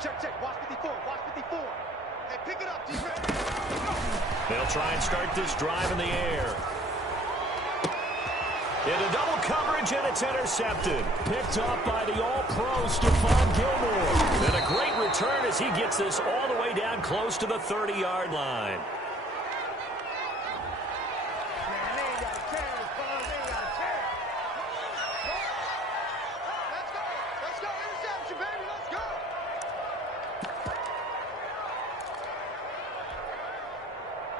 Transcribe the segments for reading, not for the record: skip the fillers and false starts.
Check. Watch 54. Hey, pick it up, defense. They'll try and start this drive in the air. Into double coverage, and it's intercepted. Picked off by the all-pro Stephon Gilmore. And a great return as he gets this all the way down close to the 30-yard line.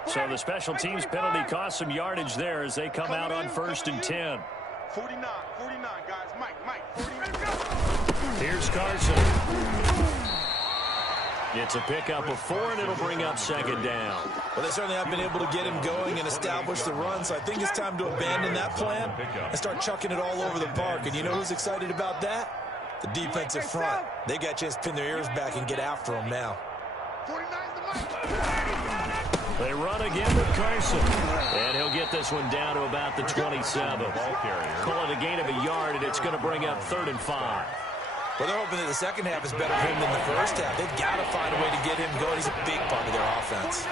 So the special teams penalty cost some yardage there as they come out on 1st and 10. 49, guys. Mike, 49. Here's Carson. It's a pickup of 4, and it'll bring up 2nd down. Well, they certainly have been able to get him going and establish the run, so I think it's time to abandon that plan and start chucking it all over the park. And you know who's excited about that? The defensive front. They got just pin their ears back and get after him now. 49's the Mike. They run again with Carson. And he'll get this one down to about the 27. Call it a gain of a yard, and it's going to bring up 3rd and 5. Well, they're hoping that the second half is better for him than the first half. They've got to find a way to get him going. He's a big part of their offense.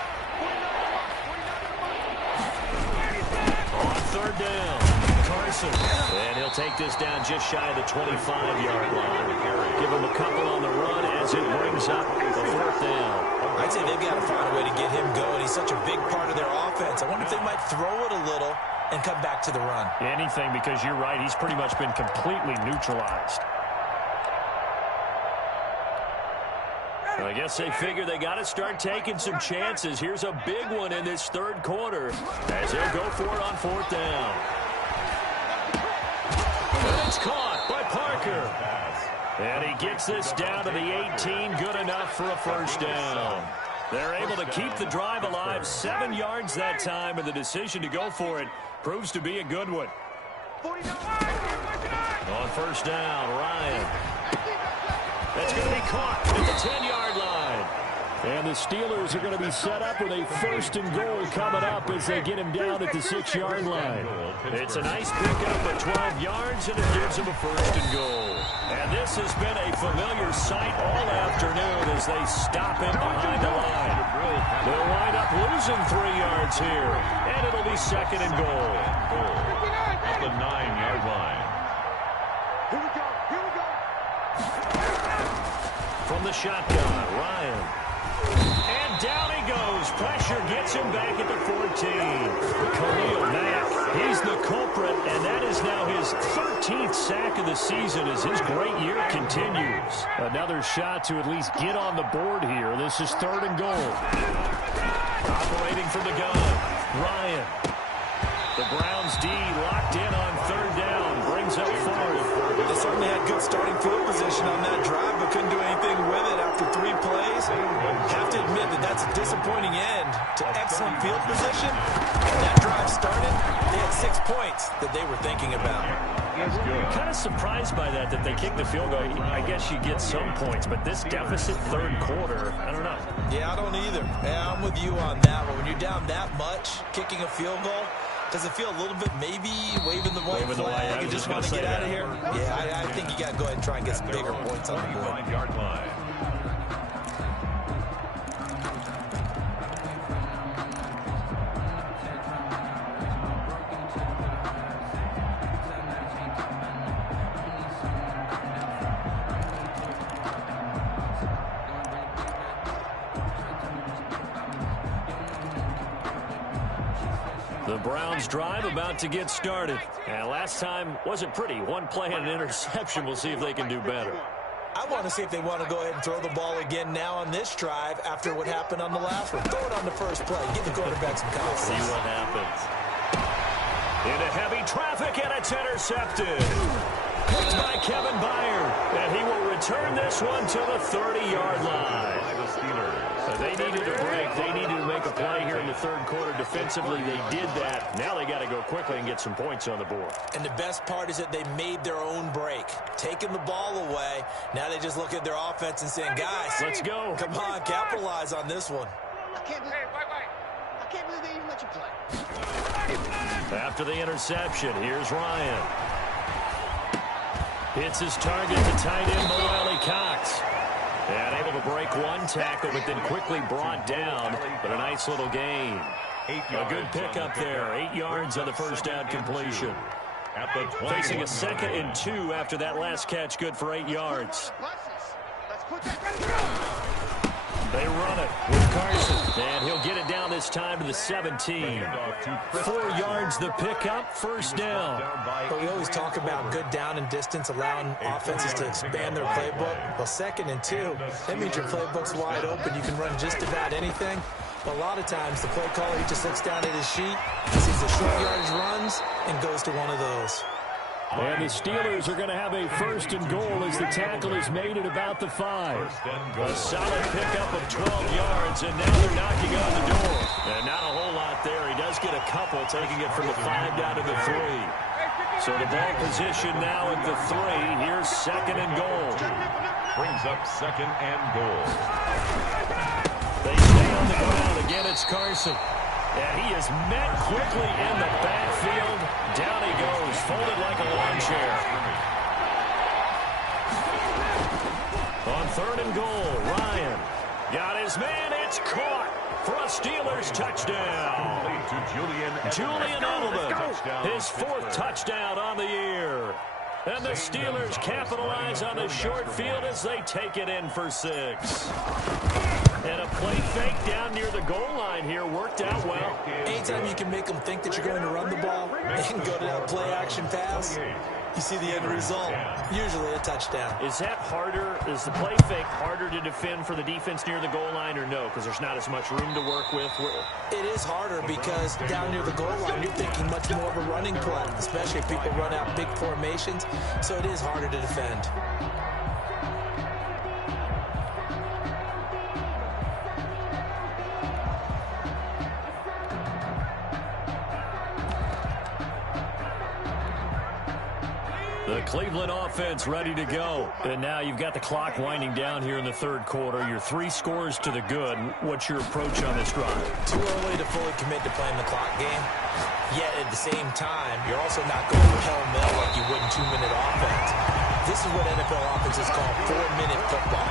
On 3rd down, Carson. And he'll take this down just shy of the 25-yard line. Give him a couple on the run as it brings up the 4th down. I'd say they've got to find a way to get him going. He's such a big part of their offense. I wonder if they might throw it a little and come back to the run. Anything, because you're right. He's pretty much been completely neutralized. I guess they figure they got to start taking some chances. Here's a big one in this 3rd quarter as they'll go for it on 4th down. And it's caught by Parker. And he gets this down to the 18. Good enough for a 1st down. They're able to keep the drive alive. 7 yards that time, and the decision to go for it proves to be a good one. On 1st down, Ryan. That's going to be caught at the 10-yard line. And the Steelers are going to be set up with a 1st and goal coming up as they get him down at the 6-yard line. It's a nice pickup of 12 yards, and it gives him a 1st and goal. And this has been a familiar sight all afternoon as they stop him behind the line. They'll wind up losing 3 yards here, and it'll be 2nd and goal. At the 9-yard line. Here we go. From the shotgun, Ryan. And down he goes. Pressure gets him back at the 14. Khalil Mack, he's the culprit, and that is now his 13th sack of the season as his great year continues. Another shot to at least get on the board here. This is 3rd and goal. Operating from the gun, Ryan. The Browns D locked in on 3rd down. Brings up 4th. They certainly had good starting field position on that drive, but couldn't do anything with it after 3 plays. Have to admit that that's a disappointing end to excellent field position. When that drive started, they had 6 points that they were thinking about. Kind of surprised by that they kicked the field goal. I guess you get some points, but this deficit 3rd quarter, I don't know. Yeah, I don't either. Yeah, I'm with you on that one. When you're down that much, kicking a field goal, does it feel a little bit maybe waving the white flag and just want to get out of here? Yeah, I think you got to go ahead and try and get some bigger points on the board. 9-yard line. The Browns drive about to get started. And last time wasn't pretty. 1 play and an interception. We'll see if they can do better. I want to see if they want to go ahead and throw the ball again now on this drive after what happened on the last one. Throw it on the first play. Give the quarterback some confidence. See what happens. Into heavy traffic, and it's intercepted. Picked by Kevin Byard. And he will return this one to the 30-yard line. They needed a break. They needed to make a play here in the 3rd quarter. Defensively, they did that. Now they got to go quickly and get some points on the board. And the best part is that they made their own break. Taking the ball away. Now they just look at their offense and saying, guys, let's go. Come on, capitalize on this one. I can't believe they even let you play. After the interception, here's Ryan. Hits his target to tight end Mo Cox. And able to break one tackle, but then quickly brought down. But a nice little gain. A good pickup there. 8 yards on the first down completion. Facing a 2nd and 2 after that last catch, good for 8 yards. They run it with Carson, and he'll get it down this time to the 17. 4 yards the pickup, first down. But we always talk about good down and distance, allowing offenses to expand their playbook. Well, 2nd and 2, that means your playbook's wide open. You can run just about anything. But a lot of times, the play caller, he just looks down at his sheet, sees the short yardage runs, and goes to one of those. And the Steelers are going to have a 1st and goal as the tackle is made at about the 5. A solid pickup of 12 yards, and now they're knocking on the door. And not a whole lot there. He does get a couple, taking it from the 5 down to the 3. So the ball position now at the 3. Here's 2nd and goal. Brings up 2nd and goal. They stay on the ground. Again, it's Carson. And he is met quickly in the backfield. Down he goes, folded like a lawn chair. On 3rd and goal, Ryan got his man. It's caught for a Steelers touchdown. Julian Edelman, his 4th touchdown on the year. And the Steelers capitalize on the short field as they take it in for 6. And a play fake down near the goal line here worked out well. Anytime you can make them think that you're going to run the ball and go to that play-action pass, you see the end result, usually a touchdown. Is that harder? Is the play fake harder to defend for the defense near the goal line or no? Because there's not as much room to work with? It is harder because down near the goal line, you're thinking much more of a running play, especially if people run out big formations, so it is harder to defend. The Cleveland offense ready to go. And now you've got the clock winding down here in the 3rd quarter. Your 3 scores to the good. What's your approach on this drive? Too early to fully commit to playing the clock game. Yet at the same time, you're also not going pell-mell like you would in 2-minute offense. This is what NFL offenses call 4-minute football.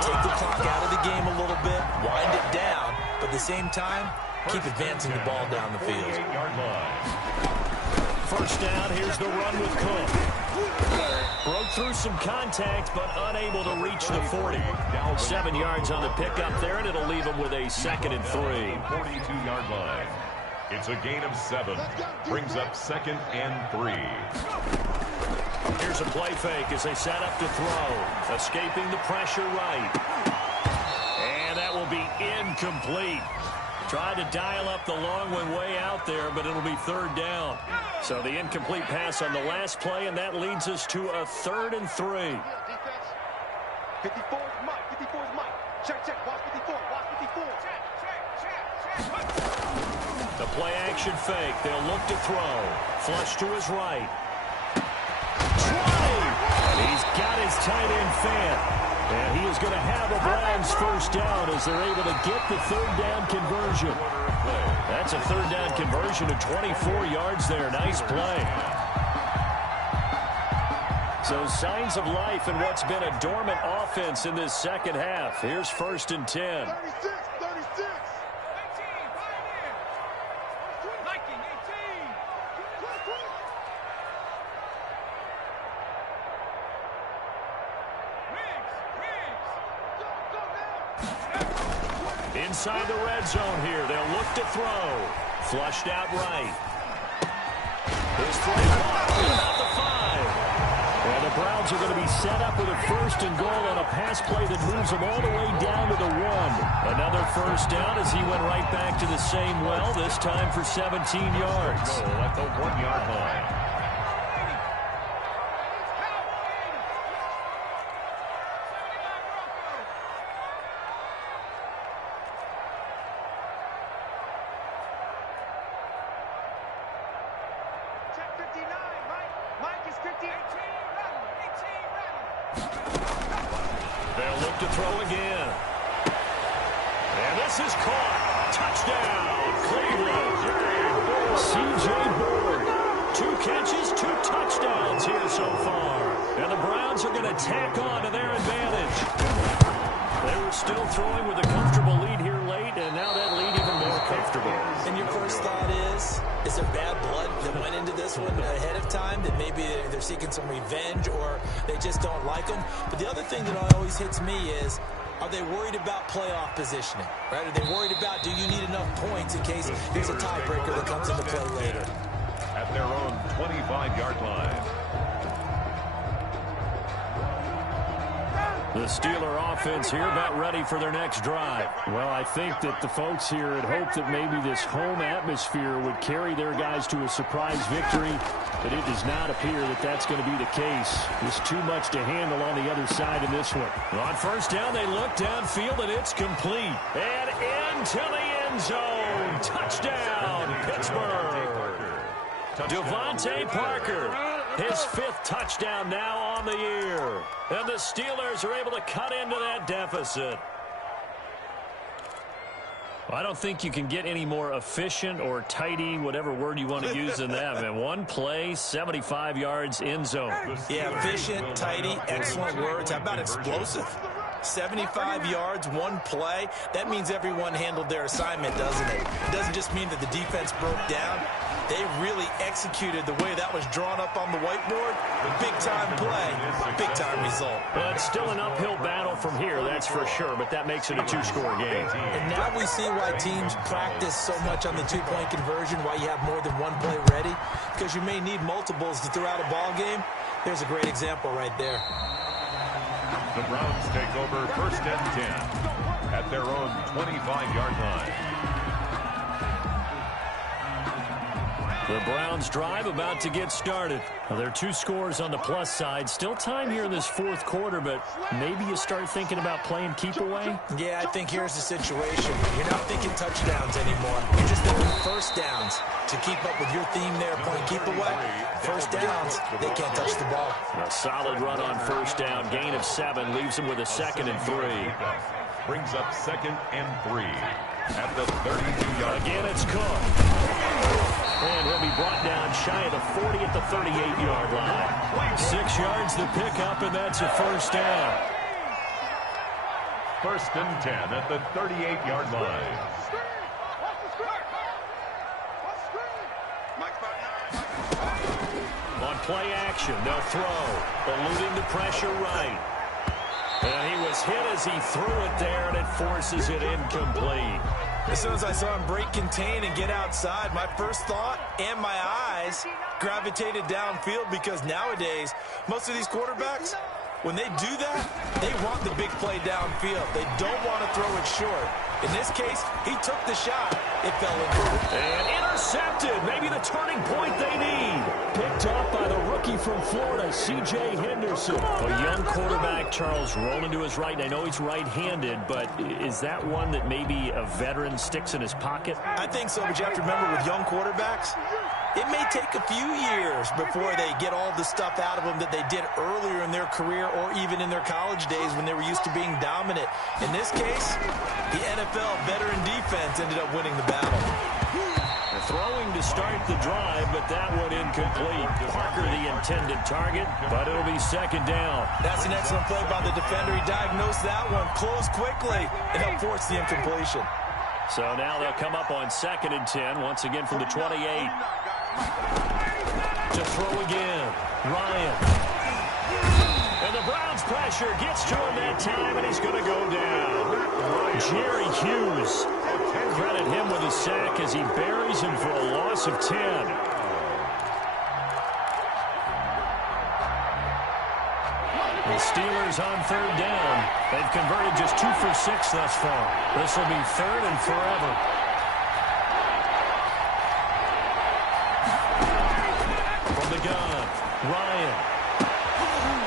Take the clock out of the game a little bit, wind it down, but at the same time, keep advancing the ball down the field. 1st down, here's the run with Cook. Broke through some contact, but unable to reach the 40. 7 yards on the pickup there, and it'll leave him with a 2nd and 3. 42-yard line. It's a gain of 7. Brings up 2nd and 3. Here's a play fake as they set up to throw. Escaping the pressure right. And that will be incomplete. Tried to dial up the long one way out there, but it'll be 3rd down. So the incomplete pass on the last play, and that leads us to a 3rd and 3. 54 is Mike. 54 is Mike. Check, check. Watch 54. Watch 54. Check. The play action fake. They'll look to throw. Flush to his right. 20! And he's got his tight end fan. And he is going to have a Browns 1st down as they're able to get the 3rd down conversion. That's a 3rd down conversion of 24 yards there. Nice play. So signs of life in what's been a dormant offense in this 2nd half. Here's 1st and 10. 36. Inside the red zone here. They'll look to throw. Flushed out right. His throw about the 5. And the Browns are going to be set up with a 1st and goal on a pass play that moves them all the way down to the 1. Another 1st down as he went right back to the same well, this time for 17 yards. At the 1-yard line. They'll look to throw again. And this is caught. Touchdown, Cleveland. C.J. Board. 2 catches, 2 touchdowns here so far. And the Browns are going to tack on to their advantage. still throwing with a comfortable lead here late, and now that lead even more comfortable. And your first thought is there bad blood that went into this one ahead of time, that maybe they're seeking some revenge or they just don't like them? But the other thing that always hits me is, are they worried about playoff positioning, right? Are they worried about, do you need enough points in case there's a tiebreaker that comes into play later? At their own 25-yard line. The Steeler offense here about ready for their next drive. Well, I think that the folks here had hoped that maybe this home atmosphere would carry their guys to a surprise victory, but it does not appear that that's going to be the case. There's too much to handle on the other side in this one. On first down, they look downfield, and it's complete. And into the end zone. Touchdown, Pittsburgh. Devontae Parker, his 5th touchdown now on the year. And the Steelers are able to cut into that deficit. I don't think you can get any more efficient or tidy, whatever word you want to use in that. Man, one play, 75 yards, end zone. Yeah, efficient, tidy, excellent words. How about explosive? 75 yards, one play. That means everyone handled their assignment, doesn't it? It doesn't just mean that the defense broke down. They really executed the way that was drawn up on the whiteboard. Big-time play, big-time result. Well, it's still an uphill battle from here, that's for sure, but that makes it a 2-score game. And now we see why teams practice so much on the 2-point conversion, why you have more than one play ready, because you may need multiples to throw out a ball game. There's a great example right there. The Browns take over 1st and 10 at their own 25-yard line. The Browns drive about to get started. Well, there are 2 scores on the plus side. Still time here in this 4th quarter, but maybe you start thinking about playing keep away? Yeah, I think here's the situation. You're not thinking touchdowns anymore. You're just thinking first downs. To keep up with your theme there, playing keep away, first downs, they can't touch the ball. A solid run on first down. Gain of 7 leaves them with a 2nd and 3. Brings up 2nd and 3 at the 32-yard line. Again, it's Cook. And he'll be brought down shy of the 40 at the 38-yard line. 6 yards to pick up, and that's a first down. 1st and 10 at the 38-yard line. On play action, they'll throw. Eluding the pressure right. And he was hit as he threw it there, and it forces it incomplete. As soon as I saw him break contain and get outside, my first thought and my eyes gravitated downfield, because nowadays, most of these quarterbacks, when they do that, they want the big play downfield. They don't want to throw it short. In this case, he took the shot. It fell incomplete. And intercepted. Maybe the turning point they need. Picked up by the rookie from Florida, C.J. Henderson. A young quarterback, Charles, rolling to his right. I know he's right-handed, but is that one that maybe a veteran sticks in his pocket? I think so, but you have to remember with young quarterbacks, it may take a few years before they get all the stuff out of them that they did earlier in their career or even in their college days when they were used to being dominant. In this case, the NFL veteran defense ended up winning the battle. Throwing to start the drive, but that one incomplete. Parker the intended target, but it'll be 2nd down. That's an excellent play by the defender. He diagnosed that one, closed quickly, and helped force the incompletion. So now they'll come up on 2nd and 10, once again from the 28. To throw again, Ryan. And the Browns pressure gets to him that time, and he's going to go down. Jerry Hughes, credit him with a sack as he buries him for a loss of 10. The Steelers on 3rd down. They've converted just 2 for 6 thus far. This will be 3rd and forever. From the gun, Ryan.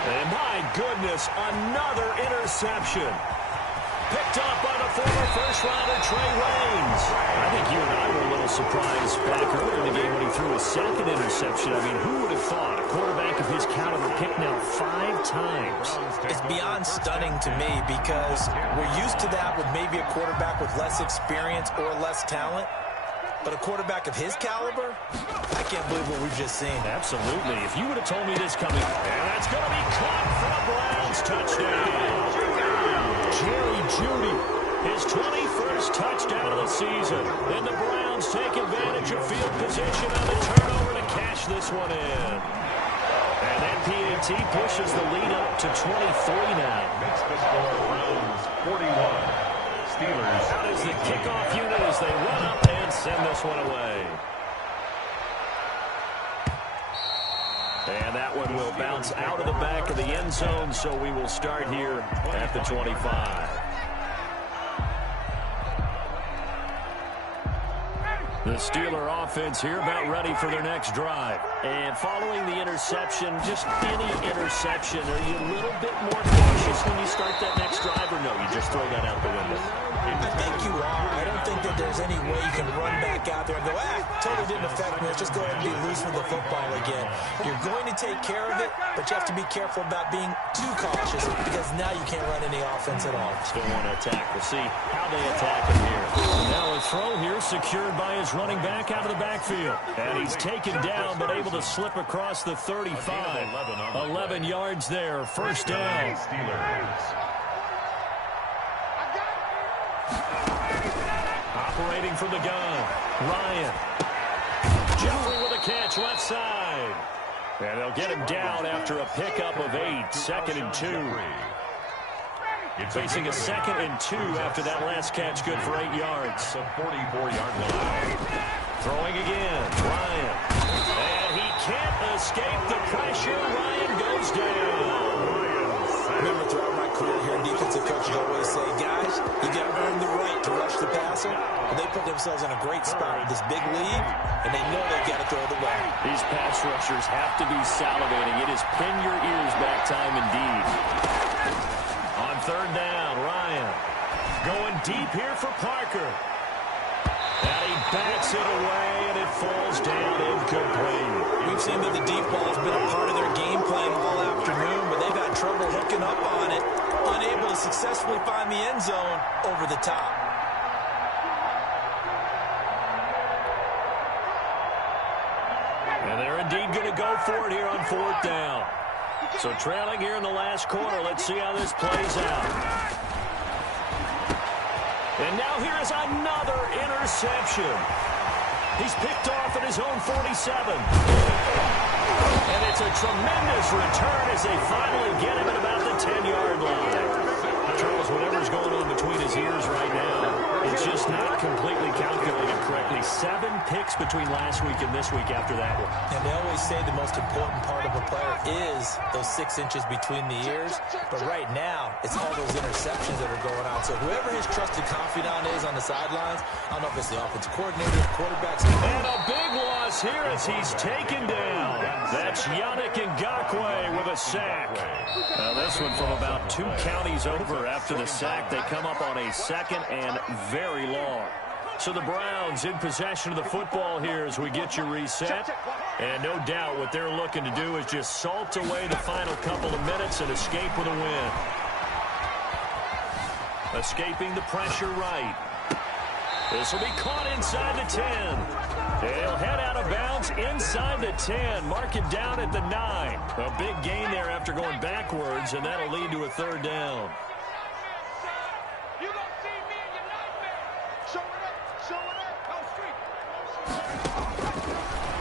And my goodness, another interception. Picked up by the former first-rounder Trey Waynes. I think you and I were a little surprised back earlier in the game when he threw his 2nd interception. I mean, who would have thought a quarterback of his caliber picked now 5 times? It's beyond stunning to me, because we're used to that with maybe a quarterback with less experience or less talent. But a quarterback of his caliber, I can't believe what we've just seen. Absolutely. If you would have told me this coming, and that's going to be caught for a Browns touchdown. Jerry Jeudy His 21st touchdown of the season. And the Browns take advantage of field position on the turnover to cash this one in. And that PAT pushes the lead up to 23 now. Makes the score Browns 41. Steelers. Out is the kickoff unit as they run up and send this one away. And that one will bounce out of the back of the end zone, so we will start here at the 25. The Steeler offense here about ready for their next drive. And following the interception, just any interception, are you a little bit more cautious when you start that next drive, or no, you just throw that out the window? I think you are. I don't think that there's any way you can run back out there and go, totally didn't affect me. Let's just go ahead and be loose with the football again. You're going to take care of it, but you have to be careful about being too cautious because now you can't run any offense at all. Still want to attack. We'll see how they attack him here. Now a throw here secured by his running back out of the backfield. And he's taken down but able to slip across the 35. 11 yards there. First down. Operating from the gun. Ryan. Jeffrey with a catch left side. And they'll get him down after a pickup of 8. 2nd and 2. Facing a 2nd and 2 after that last catch, good for 8 yards. The 44-yard line. Throwing again, Ryan. And he can't escape the pressure. Ryan goes down. Remember, throughout my career here, defensive coaches always say, guys, you got to earn the right to rush the passer. And they put themselves in a great spot with this big lead, and they know they've got to throw the ball. These pass rushers have to be salivating. It is pin your ears back time indeed. On 3rd down, Ryan going deep here for Parker. And he backs it away, and it falls down incomplete. We've seen that the deep ball has been a part of their game plan all afternoon, but they've had trouble hooking up on it, unable to successfully find the end zone over the top. And they're indeed going to go for it here on 4th down. So trailing here in the last quarter. Let's see how this plays out. And now here is another interception. He's picked off at his own 47. And it's a tremendous return as they finally get him at about the 10-yard line. Charles, whatever's going on between his ears right now, it's just not completely calculated correctly. 7 picks between last week and this week after that one. And they always say the most important part of a player is those 6 inches between the ears. But right now, it's all those interceptions that are going on. So whoever his trusted confidant is on the sidelines, I don't know if it's the offensive coordinator, quarterbacks. And a big loss here as he's taken down. That's Yannick Ngakoue with a sack. Now this one from about 2 counties over. After the sack, they come up on a 2nd and very long. So the Browns in possession of the football here as we get you reset. And no doubt what they're looking to do is just salt away the final couple of minutes and escape with a win. Escaping the pressure right. This will be caught inside the 10. They'll head out of bounds inside the 10. Mark it down at the 9. A big gain there after going backwards, and that'll lead to a 3rd down.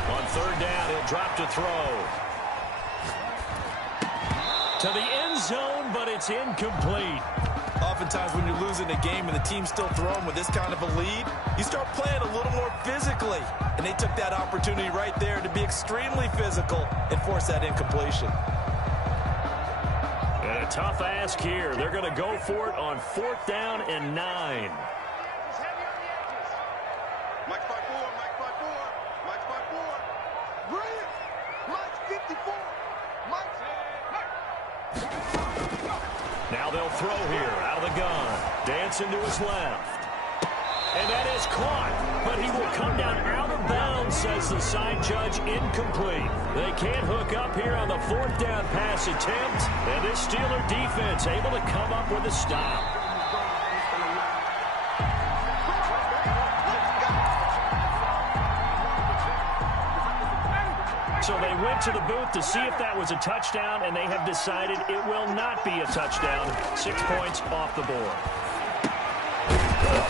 On 3rd down, he'll drop to throw. To the end zone, but it's incomplete. Oftentimes when you're losing a game and the team's still throwing with this kind of a lead, you start playing a little more physically. And they took that opportunity right there to be extremely physical and force that incompletion. And a tough ask here. They're going to go for it on 4th down and 9. Mike 5-4, Mike 5-4, Mike 5-4. Brilliant! Mike 54. Mike. Now they'll throw here out of the gun. Dancing to his left. And that is caught. But he will come down out of bounds, says the side judge. Incomplete. They can't hook up here on the 4th down pass attempt. And this Steeler defense able to come up with a stop. So they went to the booth to see if that was a touchdown, and they have decided it will not be a touchdown. 6 points off the board.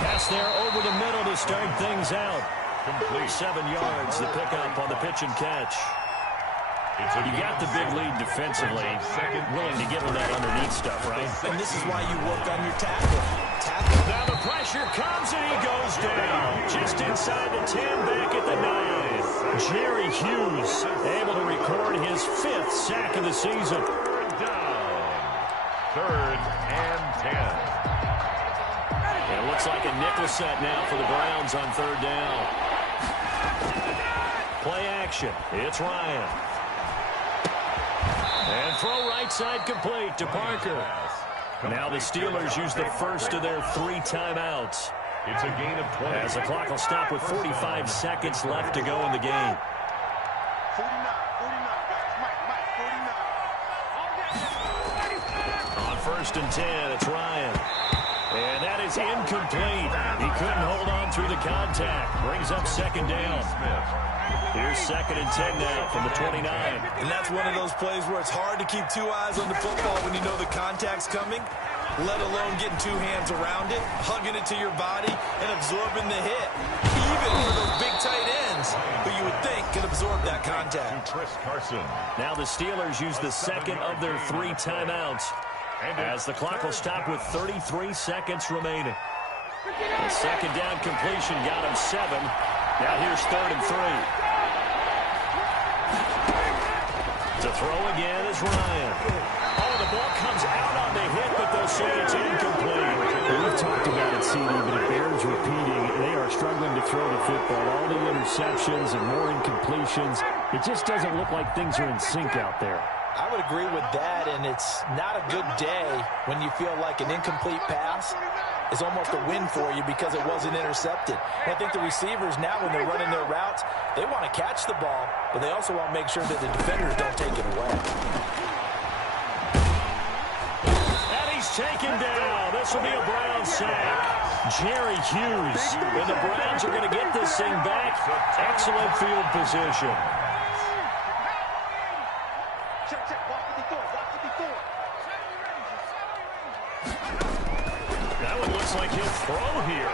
Pass there over the middle to start things out. Complete. 7 yards, the pickup on the pitch and catch. You got the big lead defensively, willing to give him that underneath stuff, right? And this is why you work on your tackle. Now the pressure comes and he goes down. Just inside the 10, back at the 9. Jerry Hughes able to record his 5th sack of the season. Down. 3rd and 10. It looks like a nickel set now for the Browns on 3rd down. Play action. It's Ryan. And throw right side complete to Parker. Now the Steelers use the first of their 3 timeouts. It's a gain of 20. As the clock will stop with 45 seconds left to go in the game. 49, guys. Mike, 49. On 1st and 10, it's Ryan. And that is incomplete. He couldn't hold on through the contact. Brings up 2nd down. Here's 2nd and 10 now from the 29. And that's one of those plays where it's hard to keep 2 eyes on the football when you know the contact's coming, let alone getting 2 hands around it, hugging it to your body, and absorbing the hit. Even for those big tight ends who you would think can absorb that contact. Chris Carson. Now the Steelers use the second of their 3 timeouts as the clock will stop with 33 seconds remaining. The 2nd down completion got him 7. Now here's 3rd and 3. To throw again is Ryan. Oh, the ball comes out on the hit, but they'll say it's incomplete. We've talked about it, CD, but it bears repeating. They are struggling to throw the football. All the interceptions and more incompletions. It just doesn't look like things are in sync out there. I would agree with that, and it's not a good day when you feel like an incomplete pass is almost a win for you because it wasn't intercepted. And I think the receivers now, when they're running their routes, they want to catch the ball, but they also want to make sure that the defenders don't take it away. And he's taken down. This will be a Brown sack. Jerry Hughes. And the Browns are going to get this thing back. Excellent field position. That one looks like he'll throw here.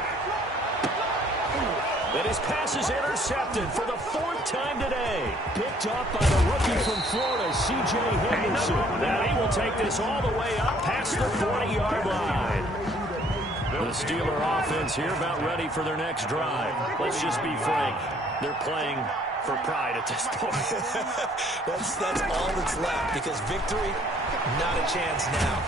And his pass is intercepted for the 4th time today. Picked up by the rookie from Florida, C.J. Henderson. Now he will take this all the way up past the 40-yard line. The Steeler offense here about ready for their next drive. Let's just be frank. They're playing for pride at this point. That's all that's left, because victory, not a chance now.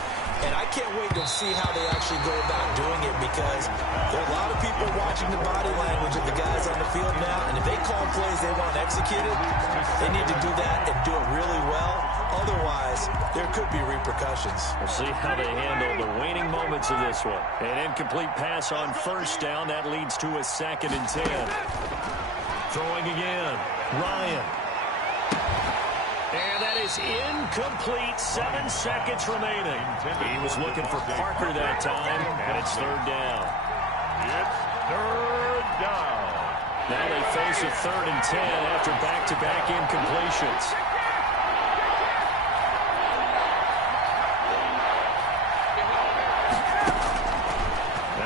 And I can't wait to see how they actually go about doing it, because there are a lot of people watching the body language of the guys on the field now, and if they call plays they want executed, they need to do that and do it really well. Otherwise, there could be repercussions. We'll see how they handle the waning moments of this one. An incomplete pass on 1st down. That leads to a 2nd and 10. Throwing again. Ryan. And that is incomplete. 7 seconds remaining. He was looking for Parker that time, and it's 3rd down. It's 3rd down. Now they face a 3rd and 10 after back-to-back incompletions.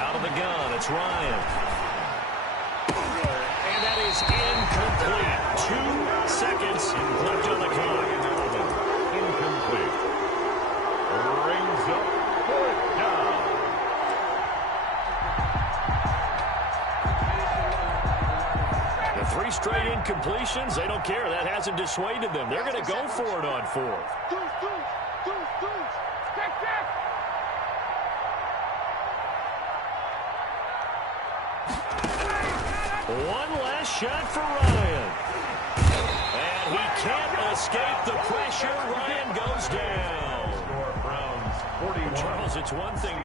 Out of the gun, it's Ryan. And that is incomplete. 2 seconds left on the clock. Incomplete. Brings up 4th down. The 3 straight incompletions, they don't care. That hasn't dissuaded them. They're going to go for it on 4th. One last shot for Ryan. And he can't escape the pressure. Ryan goes down. Browns 41. Charles, it's one thing.